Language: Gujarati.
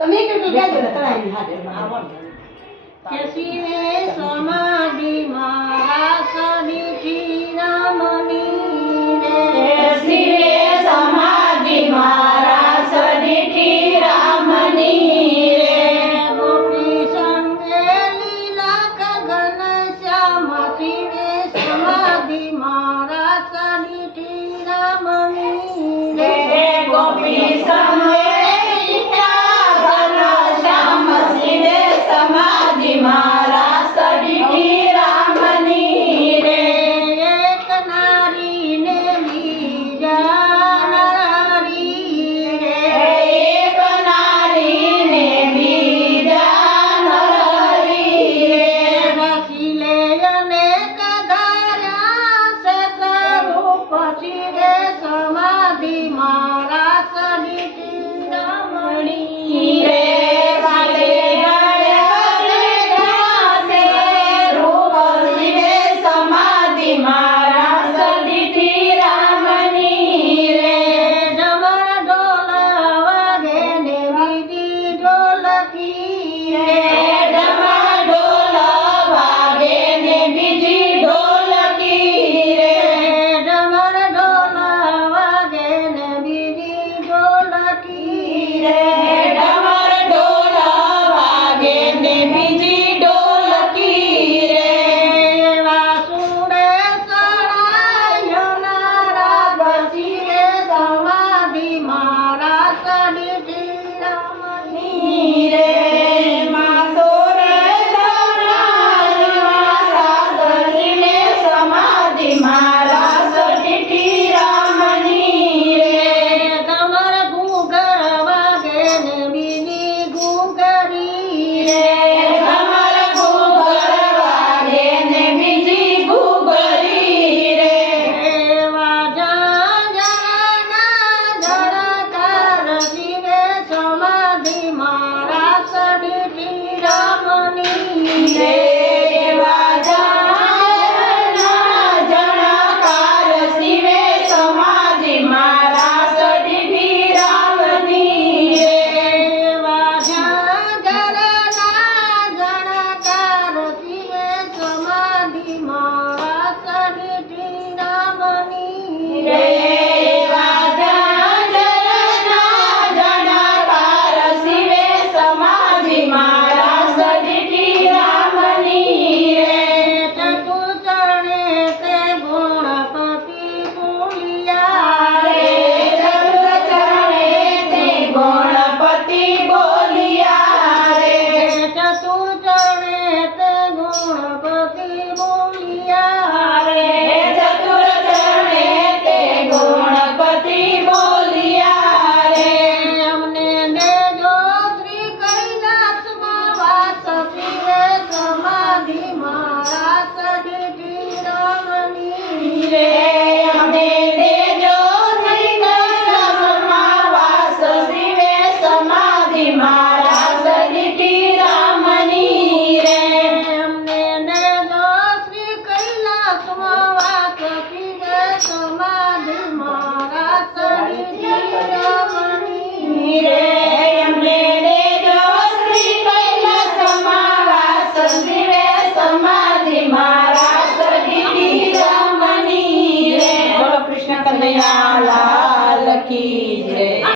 તમે કેટલું ગાજો ને તળાવી હાથે આવણ કેસીને સમાધિ મારા સદીથી રામની રે કેસીને સમાધિ મારા સદીથી રામની રે ગોપી સંગે લીલા ગગન શ્યામ શિવે સમાધિ મારા સદીથી રામની રે ગોપી સંગે મારા સદીથી રામની રે એક નારી ને બીજા નારી રે એક નારી ને બીજા નારી રે રખીલે અનેક ધાર્યા છે સ્વરૂપ શિવે સમાધિ મારા સદીથી રામની રે મારા સદીથી રામની રે ડમર ઢોલ વાગે ને બીજી ઢોલકી રે ડમર ઢોલ વાગે ને બીજી ઢોલકી રે ડમર ઢોલ વાગે ને બીજી ઢોલકી રે ડમર ઢોલ વાગે ને બીજી ઢોલકી રે વાસુડે સળાયો નારા બસીએ સમાધિ મારા સદીથી